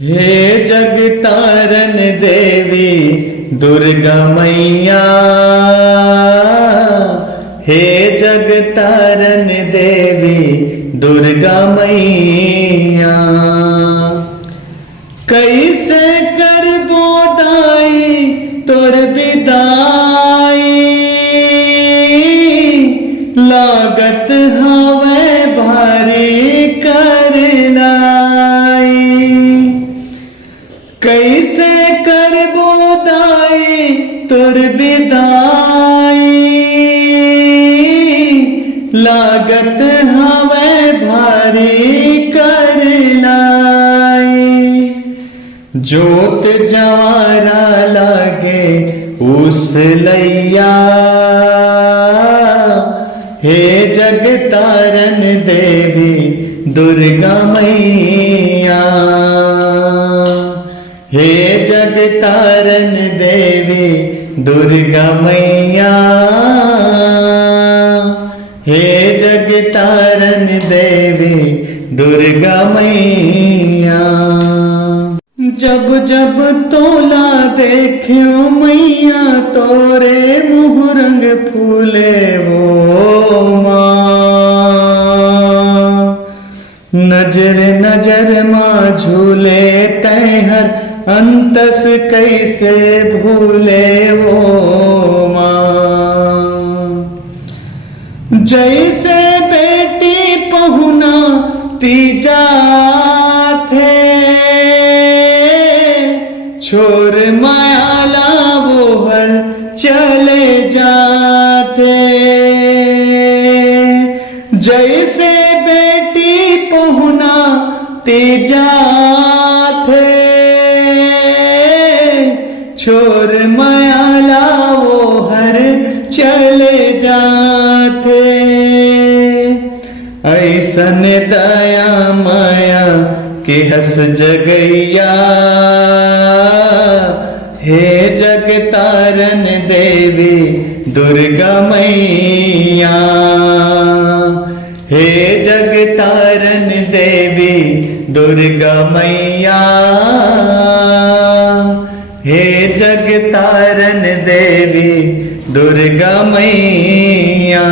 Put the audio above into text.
हे जगतारन देवी दुर्गा मैया, हे जगतारन देवी दुर्गा मैया। कैसे करबो दाई तोर विदाई, लागत हवे भारी करलाई। कैसे करबो दाई तोर विदाई, लागत हवे भारी करलाई। जोत जवारा लागे उस लैया, हे जगतारन देवी दुर्गा मैया। हे जगतारन देवी दुर्गा मैया, हे जगतारन देवी दुर्गा मैया। जब जब तोला देखियो मैया तोरे मुँह रंग फूले वो माँ। नजर नजर माँ झूले तैहर अंतस कैसे भूले वो माँ। जैसे बेटी पहुना तीजा थे, छोर मायाला बोहर चले जाते। जैसे बेटी पहुना तीजा थे, छोर मायाला बोहर चले जाते। ऐसन दया माया कि हंस जगैया, हे जगतारन देवी दुर्गा मैया। हे जगतारन देवी दुर्गा मैया, हे जगतारन देवी दुर्गा मैया।